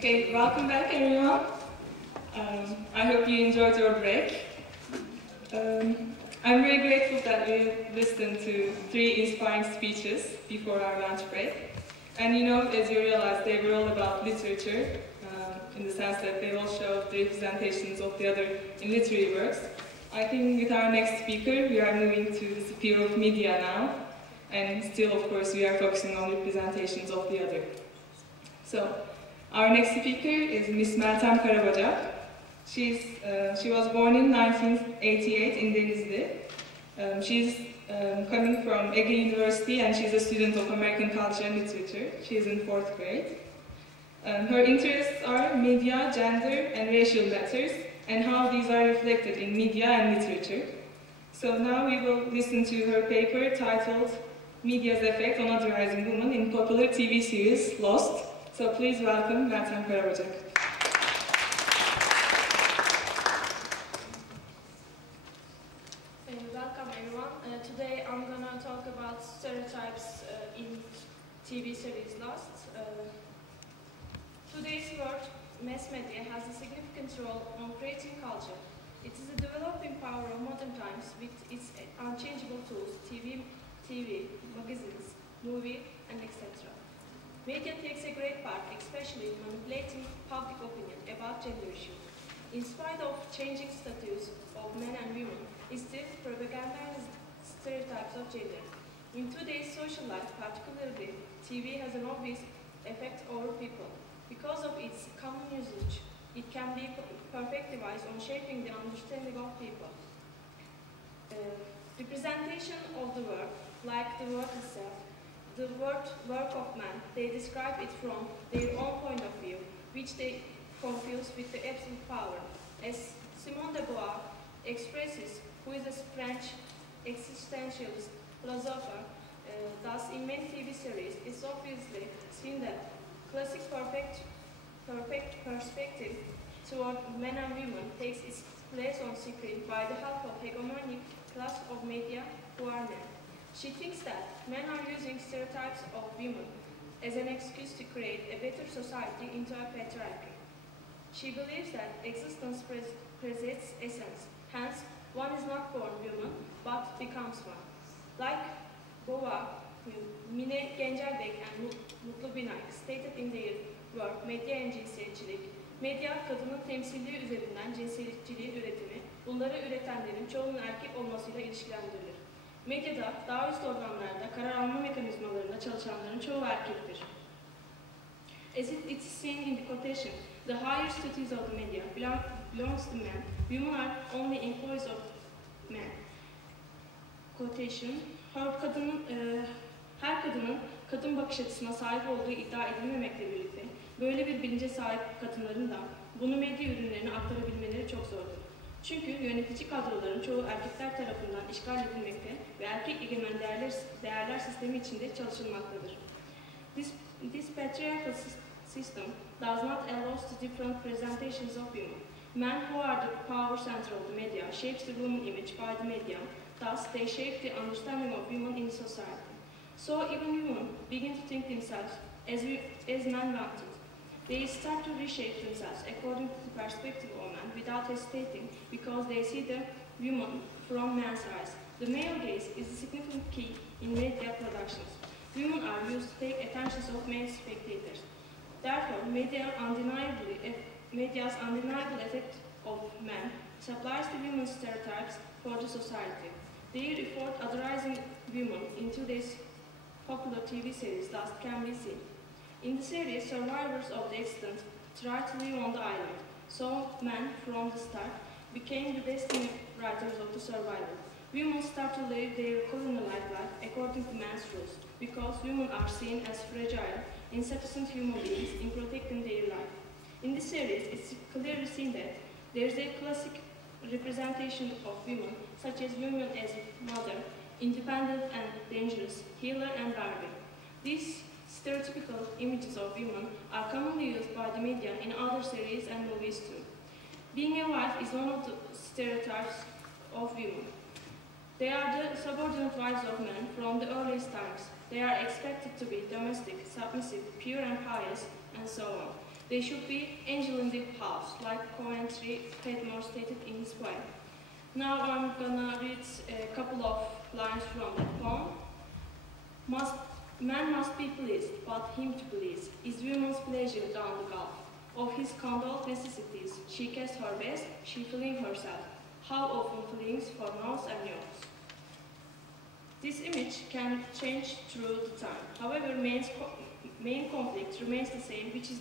Okay, welcome back everyone. I hope you enjoyed your break. I'm very grateful that we listened to 3 inspiring speeches before our lunch break. And you know, as you realize, they were all about literature, in the sense that they all showed the representations of the other in literary works. I think with our next speaker, we are moving to the sphere of media now, and still, of course, we are focusing on representations of the other. So, our next speaker is Miss Meltem Karabacak. She was born in 1988 in Denizli. She's coming from Ege University and she's a student of American culture and literature. She is in 4th grade. Her interests are media, gender, and racial matters, and how these are reflected in media and literature. So now we will listen to her paper titled Media's Effect on Otherizing Women in Popular TV Series Lost. So please welcome Meltem Karabacak. Welcome everyone. Today I'm going to talk about stereotypes in TV series Lost. Today's world, mass media, has a significant role on creating culture. It is a developing power of modern times with its unchangeable tools, TV, magazines, movie, and etc. Media takes a great part, especially in manipulating public opinion about gender issues. In spite of changing status of men and women, it still propagandizes stereotypes of gender. In today's social life, particularly, TV has an obvious effect over people. Because of its common usage, it can be perfectivized on shaping the understanding of people. Representation of the work, like the work itself, the work of man, they describe it from their own point of view, which they confuse with the absolute power. As Simone de Beauvoir expresses, who is a French existentialist philosopher, thus in many TV series, it's obviously seen that classic perfect perspective toward men and women takes its place on screen by the help of hegemonic class of media who are men. She thinks that men are using stereotypes of women as an excuse to create a better society into a patriarchy. She believes that existence presents essence, hence one is not born woman but becomes one. Like Beauvoir, Mine Gencerbek and Mutlu Binay stated in their work Medya and Cinsiyetçilik, medya kadının temsilliği üzerinden cinsiyetçiliği üretimi, bunları üretenlerin çoğunun erkek olmasıyla ilişkilendirilir. Medyada, daha üst organlarda, karar alma mekanizmalarında çalışanların çoğu erkektir. As it is seen in the quotation, the higher status of the media belongs to men. Women are only employees of men. Quotation, her kadının kadın bakış açısına sahip olduğu iddia edilmemekle birlikte, böyle bir bilince sahip kadınların da bunu medya ürünlerine aktarabilmeleri çok zordur. Çünkü yönetici kadroların çoğu erkekler tarafından işgal edilmekte ve erkek egemen değerler sistemi içinde çalışılmaktadır. This patriarchal system does not allow to different presentations of women. Men, who are the power center of the media, shapes the woman image by the media. Thus, they shape the understanding of women in society. So even women begin to think themselves as men wanted. They start to reshape themselves according to the perspective of man without hesitating because they see the woman from man's eyes. The male gaze is a significant key in media productions. Women are used to take attention of male spectators. Therefore, media's undeniable effect of men supplies the women's stereotypes for the society. Their effort otherizing women in today's popular TV series Lost can be seen. In the series, survivors of the accident tried to live on the island, so men from the start became the destiny writers of the survival. Women start to live their colonialized life according to men's rules, because women are seen as fragile, insufficient human beings in protecting their life. In this series, it's clearly seen that there is a classic representation of women, such as women as mother, independent and dangerous, healer and guardian. These stereotypical images of women are commonly used by the media in other series and movies too. Being a wife is one of the stereotypes of women. They are the subordinate wives of men from the earliest times. They are expected to be domestic, submissive, pure and pious, and so on. They should be angel in the house, like Coventry Petmore stated in his poem. Now I'm gonna read a couple of lines from the poem. Man must be pleased, but him to please is woman's pleasure down the gulf. Of his condoled necessities, she casts her best, she fling herself. How often flings for nows and yours. This image can change through the time. However, main conflict remains the same, which is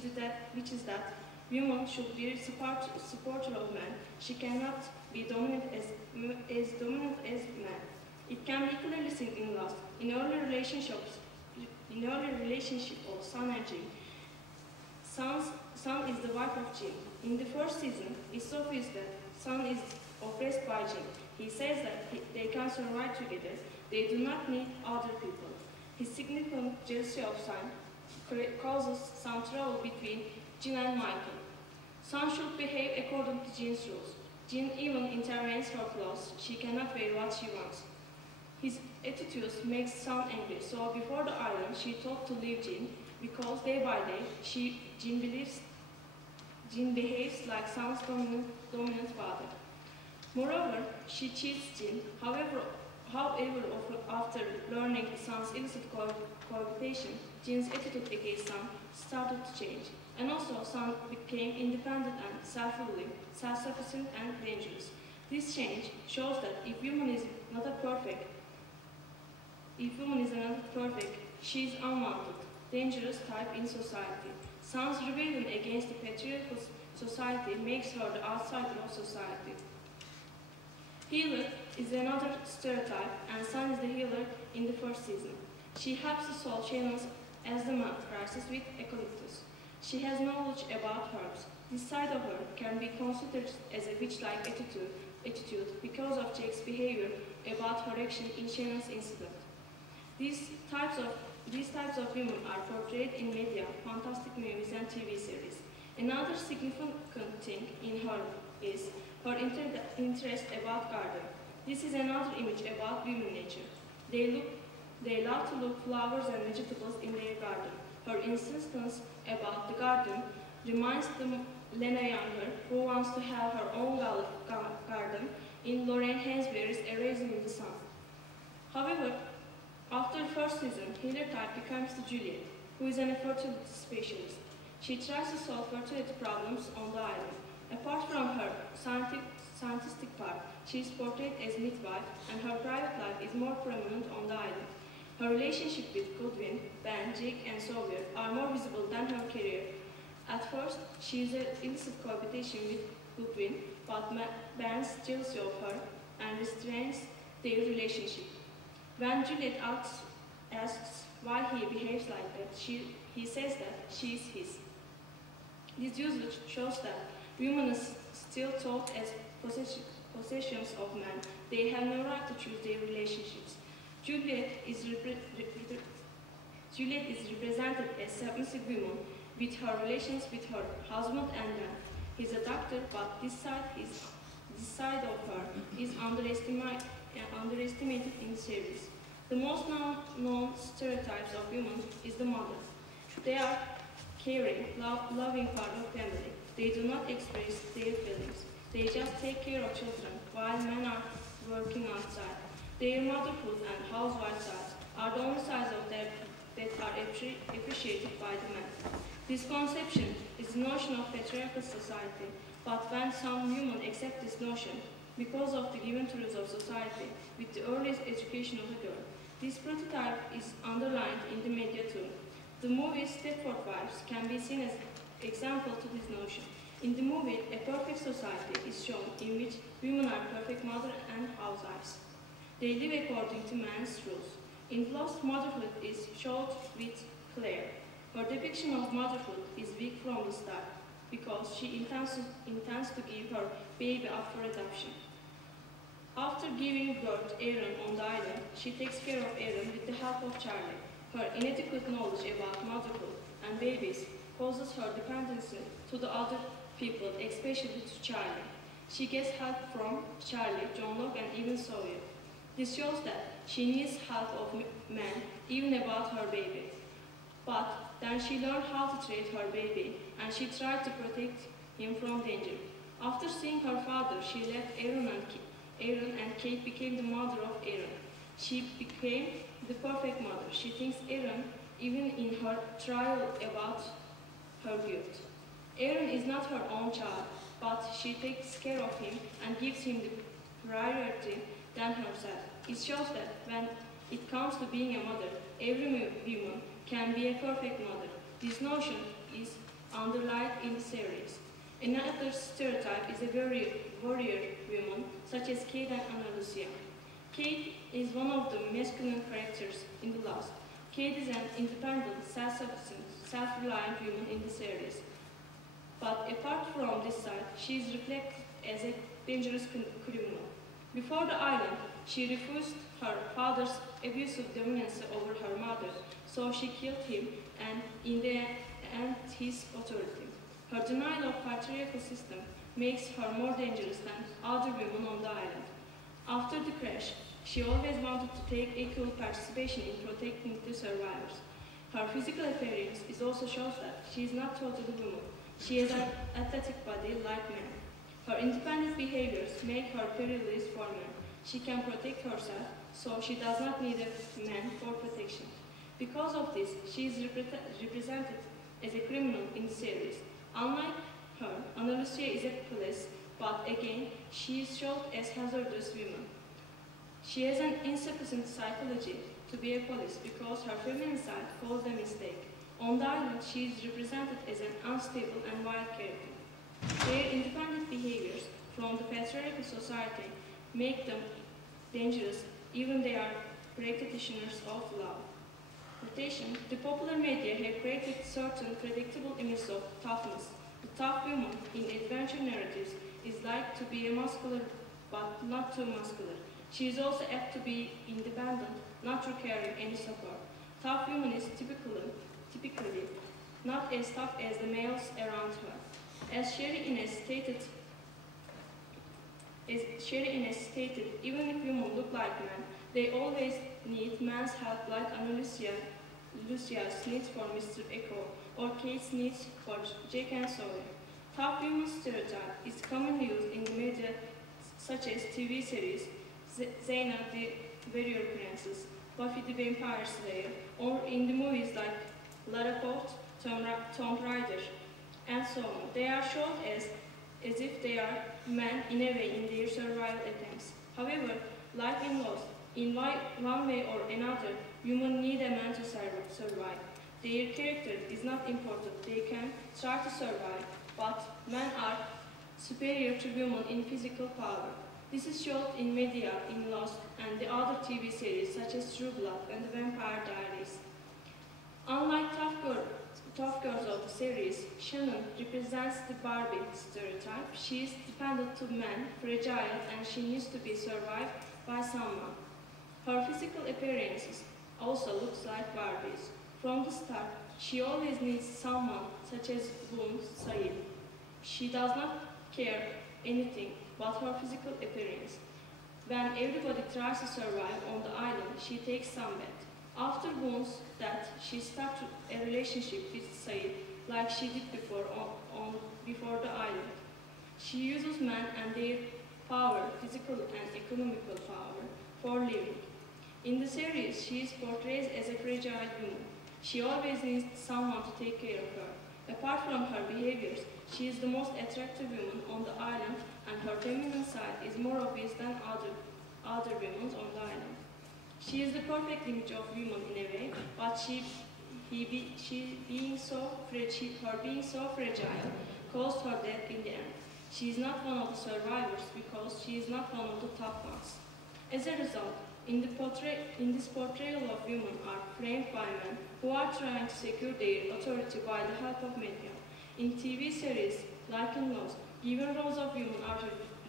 that woman should be a supporter of man. She cannot be dominant as man. It can be clearly seen in lust. In early relationship of Sun and Jin, Sun is the wife of Jin. In the first season, it's obvious that Sun is oppressed by Jin. He says that they can survive together. They do not need other people. His significant jealousy of Sun causes some trouble between Jin and Michael. Sun should behave according to Jin's rules. Jin even intervenes her clothes. She cannot wear what she wants. His attitude makes Sun angry, so before the island, she thought to leave Jin, because day by day, Jin behaves like Sun's dominant father. Moreover, she cheats Jin. However, after learning Sun's illicit cohabitation, Jin's attitude against Sun started to change. And also, Sun became independent and self-ruling, self-sufficient and dangerous. This change shows that if woman is not perfect, she is unwanted, dangerous type in society. Sun's rebellion against the patriarchal society makes her the outsider of society. Healer is another stereotype, and Sun is the healer in the first season. She helps the soul channels as the man crisis with eucalyptus. She has knowledge about herbs. This side of her can be considered as a witch-like attitude because of Jake's behavior about her action in Shannon's incident. These types of women are portrayed in media, fantastic movies, and TV series. Another significant thing in her is her interest about garden. This is another image about women nature. They love to look flowers and vegetables in their garden. Her insistence about the garden reminds Lena Younger, who wants to have her own garden, in Lorraine Hansberry's A Raisin in the Sun. However, after the first season, healer type becomes the Juliet, who is an fertility specialist. She tries to solve fertility problems on the island. Apart from her scientific part, she is portrayed as midwife, and her private life is more prominent on the island. Her relationship with Goodwin, Ben, Jake, and Sawyer are more visible than her career. At first, she is in illicit cohabitation with Goodwin, but Ben's jealousy of her and restrains their relationship. When Juliet asks why he behaves like that, he says that she is his. This usage shows that women are still thought as possessions of men. They have no right to choose their relationships. Juliet is represented as submissive woman with her relations with her husband and Ben. He's a doctor, but this side of her is underestimated in the series. The most known stereotypes of women is the mother. They are caring, loving part of family. They do not express their feelings. They just take care of children while men are working outside. Their motherhood and housewife sides are the only sides of that are appreciated by the men. This conception is the notion of patriarchal society, but when some women accept this notion, because of the given truths of society, with the earliest education of the girl, this prototype is underlined in the media too. The movie Stepford Wives can be seen as an example to this notion. In the movie, a perfect society is shown in which women are perfect mothers and housewives. They live according to man's rules. In Lost, motherhood is shown with Claire. Her depiction of motherhood is weak from the start because she intends to give her baby up for adoption. After giving birth to Aaron on the island, she takes care of Aaron with the help of Charlie. Her inadequate knowledge about motherhood and babies causes her dependency to the other people, especially to Charlie. She gets help from Charlie, John Locke, and even Sawyer. This shows that she needs help of men, even about her baby. But when she learned how to treat her baby and she tried to protect him from danger. After seeing her father, she left Aaron and Kate became the mother of Aaron. She became the perfect mother. She thinks Aaron even in her trial about her guilt. Aaron is not her own child, but she takes care of him and gives him the priority than herself. It shows that when it comes to being a mother, every woman can be a perfect mother. This notion is underlined in the series. Another stereotype is a warrior woman, such as Kate and Ana Lucia. Kate is one of the masculine characters in the Lost. Kate is an independent, self-sufficient, self-reliant woman in the series. But apart from this side, she is reflected as a dangerous criminal. Before the island, she refused her father's abusive dominance over her mother, so she killed him and in the end his authority. Her denial of patriarchal system makes her more dangerous than other women on the island. After the crash, she always wanted to take equal participation in protecting the survivors. Her physical appearance also shows that she is not totally woman. She has an athletic body like men. Her independent behaviors make her perilous for men. She can protect herself, so she does not need a man for protection. Because of this, she is represented as a criminal in the series. Unlike her, Ana Lucia is a police, but again, she is shown as hazardous woman. She has an insufficient psychology to be a police because her feminine side caused a mistake. On the island, she is represented as an unstable and wild character. Their independent behaviors from the patriarchal society make them dangerous, even they are practitioners of love. Rotation, the popular media have created certain predictable images of toughness. The tough woman in adventure narratives is like to be a muscular, but not too muscular. She is also apt to be independent, not requiring any support. Tough woman is typically not as tough as the males around her. As Sherry Ines stated, even if women look like men, they always need men's help, like Ana Lucia's needs for Mr. Echo or Kate's needs for Jake and Sawyer. Tough women stereotype is commonly used in the media such as TV series Xena the Warrior Princess, Buffy the Vampire Slayer, or in the movies like Lara Croft, Tomb Raider, and so on. They are shown as if they are men in a way in their survival attempts. However, like in Lost, in one way or another, women need a man to survive. Their character is not important. They can try to survive, but men are superior to women in physical power. This is shown in media in Lost and the other TV series such as True Blood and The Vampire Diaries. Unlike tough girls of the series, Shannon represents the Barbie stereotype. She is dependent to men, fragile, and she needs to be survived by someone. Her physical appearance also looks like Barbie's. From the start, she always needs someone, such as Boone Said. She does not care anything but her physical appearance. When everybody tries to survive on the island, she takes sunbath. After Boone's death, she starts a relationship with Said like she did before the island. She uses men and their power, physical and economical power, for living. In the series, she is portrayed as a fragile woman. She always needs someone to take care of her. Apart from her behaviors, she is the most attractive woman on the island, and her feminine side is more obvious than other women on the island. She is the perfect image of woman in a way, but her being so fragile caused her death in the end. She is not one of the survivors because she is not one of the tough ones. As a result, in this portrayal of women are framed by men who are trying to secure their authority by the help of media. In TV series like in Lost, given roles of women are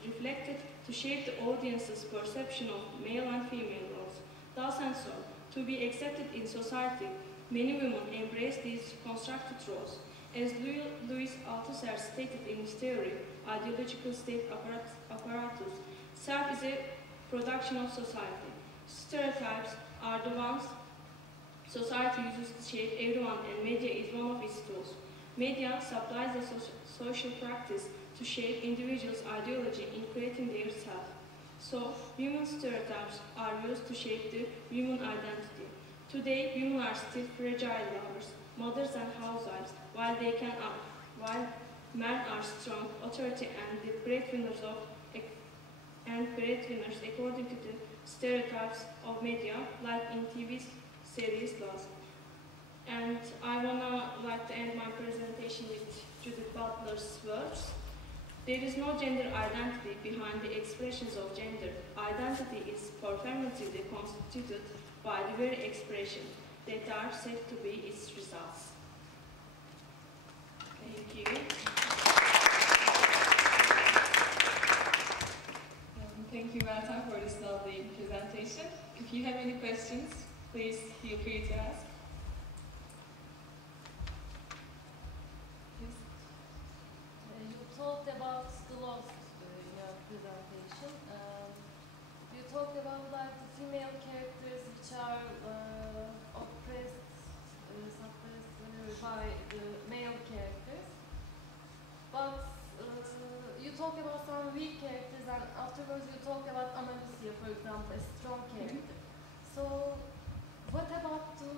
reflected to shape the audience's perception of male and female roles. Thus and so, to be accepted in society, many women embrace these constructed roles. As Louis Althusser stated in his theory, Ideological State Apparatus, self is a production of society. Stereotypes are the ones society uses to shape everyone, and media is one of its tools. Media supplies a social practice to shape individuals' ideology in creating their self. So, human stereotypes are used to shape the human identity. Today, women are still fragile lovers, mothers and housewives, while men are strong, authority, and the breadwinners according to the stereotypes of media, like in TV series Lost. And I wanna to end my presentation with Judith Butler's words. There is no gender identity behind the expressions of gender. Identity is performatively constituted by the very expression that are said to be its results. Thank you. Thank you, Meltem, for this lovely presentation. If you have any questions, please feel free to ask. Yes. You talked about the lost in your presentation. You talked about like the female characters which are oppressed, suppressed by the male characters. But you talk about some weak characters, and afterwards you talk about Andalusia, for example, a strong character. So, what about the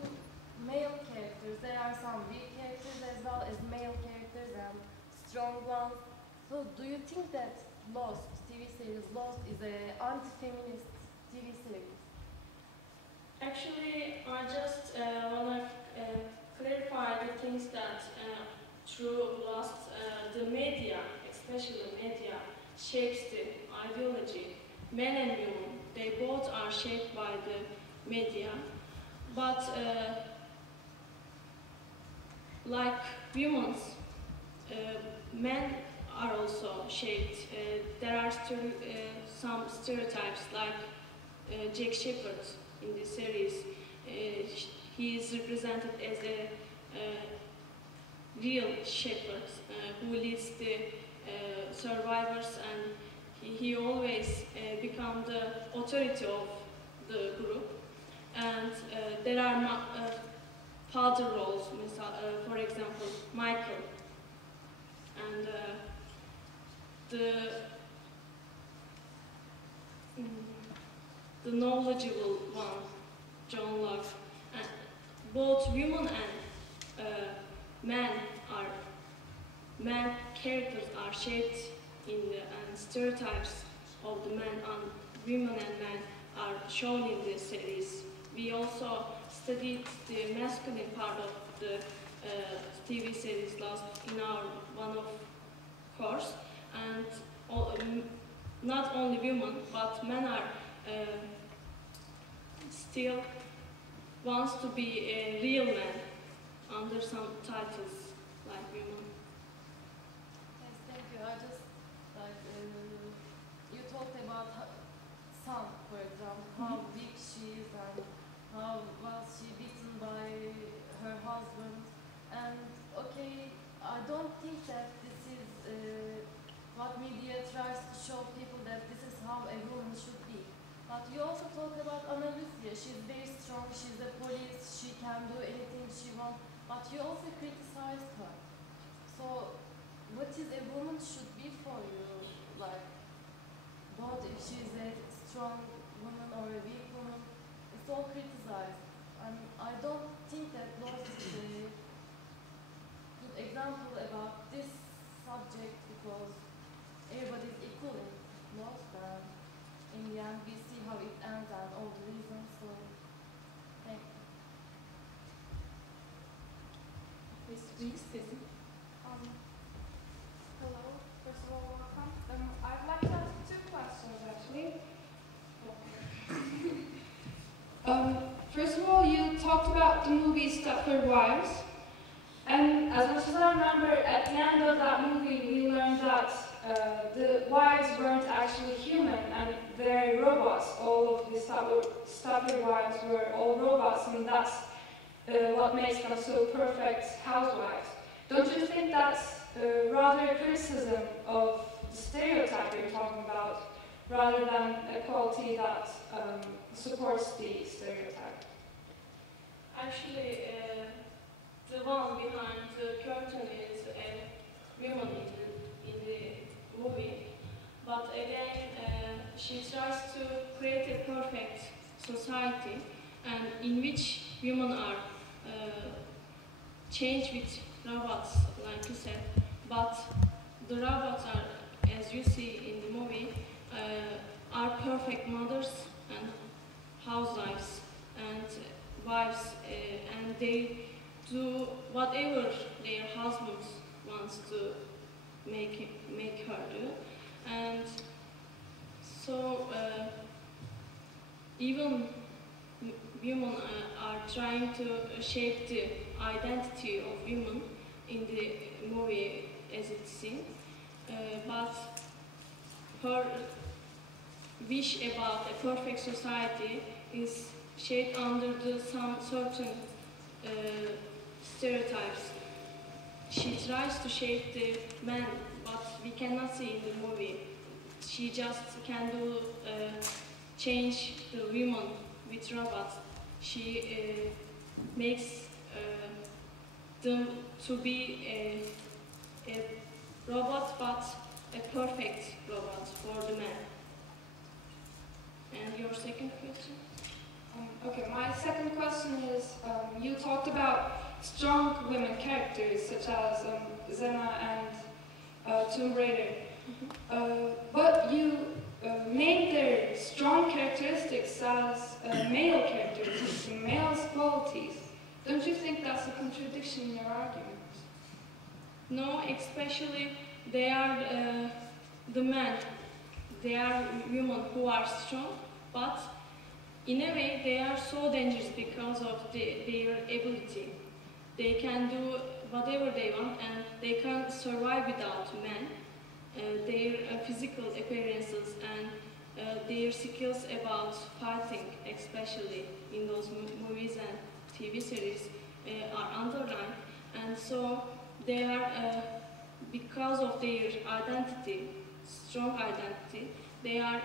male characters? There are some weak characters as well as male characters and strong ones. So, do you think that Lost, TV series Lost, is an anti-feminist TV series? Actually, I just want to clarify the things that through Lost, the media, especially media, shapes the ideology. Men and women, they both are shaped by the media, but like women, men are also shaped. There are still some stereotypes, like Jack Shepherd in the series. He is represented as a real shepherd who leads the survivors, and he always becomes the authority of the group. And there are father roles, for example, Michael, and the knowledgeable one, John Locke. And both women and men characters are shaped in the stereotypes of the men, and women and men are shown in this series. We also studied the masculine part of the TV series Lost in our one of course, and not only women but men are still wants to be a real man under some titles like women. Yes, thank you. I just you talked about Sam, for example, how weak she is and how was she beaten by her husband. And okay, I don't think that this is what media tries to show people, that this is how a woman should be. But you also talk about Andalusia. She's very strong, she's a police, she can do anything she wants, but you also criticized her. So, what is a woman should be for you? Like, both if she's a strong woman or a weak woman, it's all criticized. And I don't think that Lost is a good example about this subject, because everybody is equal in Lost, and in the end we see how it ends and all the reasons. So, thank you. Yes, please. Hello, first of all, welcome. I'd like to ask 2 questions, actually. First of all, you talked about the movie Stepford Wives, and as much as I remember, at the end of that movie, we learned that the wives weren't actually human, and they're robots. All of the Stepford Wives were all robots, and that's what makes them so perfect housewives. Don't you think that's rather a criticism of the stereotype you're talking about, rather than a quality that supports the stereotype? Actually, the one behind the curtain is a woman in the movie. But again, she tries to create a perfect society, and in which women are changed with robots, like you said. But the robots are, as you see in the movie, are perfect mothers and housewives and wives, and they do whatever their husbands wants to make her do. And so even women are trying to shape the identity of women in the movie as it's seen, but her wish about a perfect society is shaped under some certain stereotypes. She tries to shape the man, but we cannot see in the movie. She just can do change the women with robots. She makes them to be a robot, but a perfect robot for the man. And your second question? Okay, my second question is, you talked about strong women characters such as Xena and Tomb Raider, but you named their strong characteristics as male characteristics, male qualities. Don't you think that's a contradiction in your argument? No, especially they are the men. They are women who are strong, but in a way they are so dangerous because of their ability. They can do whatever they want and they can survive without men. Their physical appearances and their skills about fighting, especially in those movies and TV series, are underlined. And so they are, because of their identity, strong identity, they are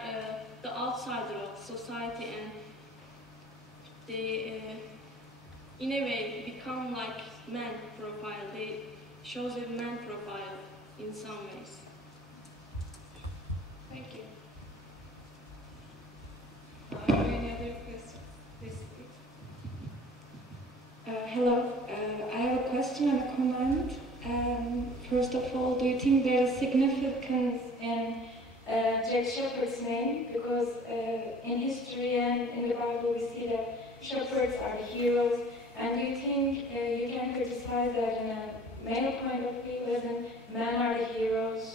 the outsider of society, and they, in a way, become like man profile. They show a man profile in some ways. Thank you. Any other questions? Please. Hello, I have a question and a comment. First of all, do you think there is significance in Jack Shepherd's name? Because in history and in the Bible we see that shepherds are the heroes, and do you think you can criticize that in a male point of view, as in men are the heroes?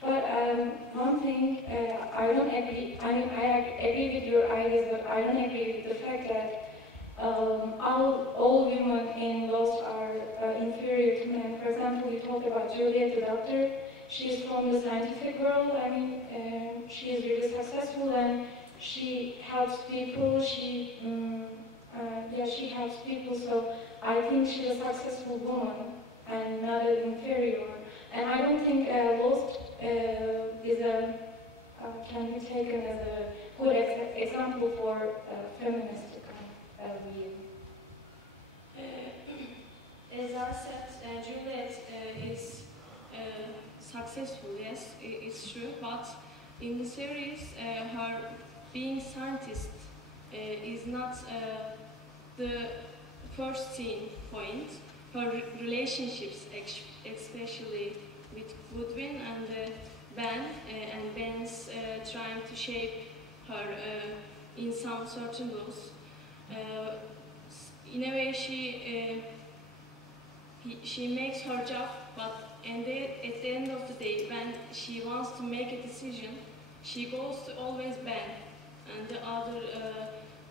But one thing, I don't agree, I agree with your ideas, but I don't agree with the fact that all women in Lost are inferior to men. For example, you talked about Juliet, the doctor. She is from the scientific world. I mean, she is really successful and she helps people. She helps people. So I think she's a successful woman and not an inferior. And I don't think Lost can be taken as a good example for feminist view. As I said, Juliet is successful, yes, it's true, but in the series, her being scientist is not the first scene point. Her relationships, especially with Goodwin and Ben, and Ben's trying to shape her in some certain rules. In a way, she makes her job, but at the end of the day, when she wants to make a decision, she goes to always Ben and the other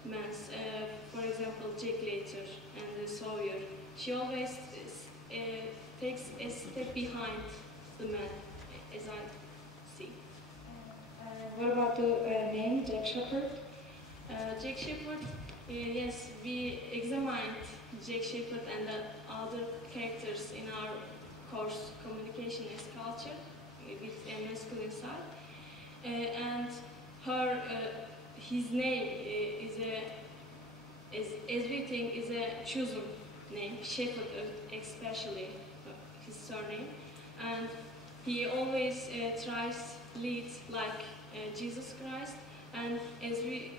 men, for example, Jack Later and the Sawyer. She always takes a step behind the man, as I see. What about the name, Jack Shepherd? Jack Shepherd, yes, we examined Jack Shepherd and the other characters in our course, Communication as Culture, with a masculine side. And his name is as everything is a chosen name, Shepherd especially his surname, and he always tries lead like Jesus Christ, and as we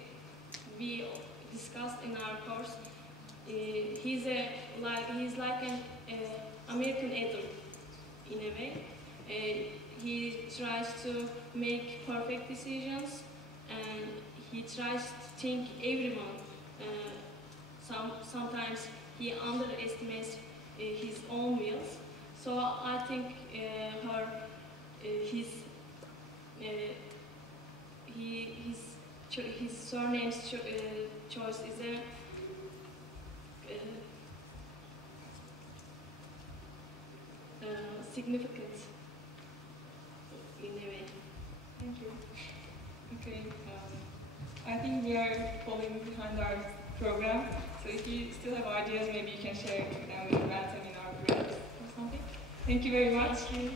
discussed in our course, he's like an American idol in a way. He tries to make perfect decisions, and he tries to think everyone. Sometimes he underestimates his own wills. So I think his surname's choice is a significant in a way. Thank you. Okay, I think we are falling behind our program, so if you still have ideas, maybe you can share them with Meltem in our group or something. Thank you very much. Thank you.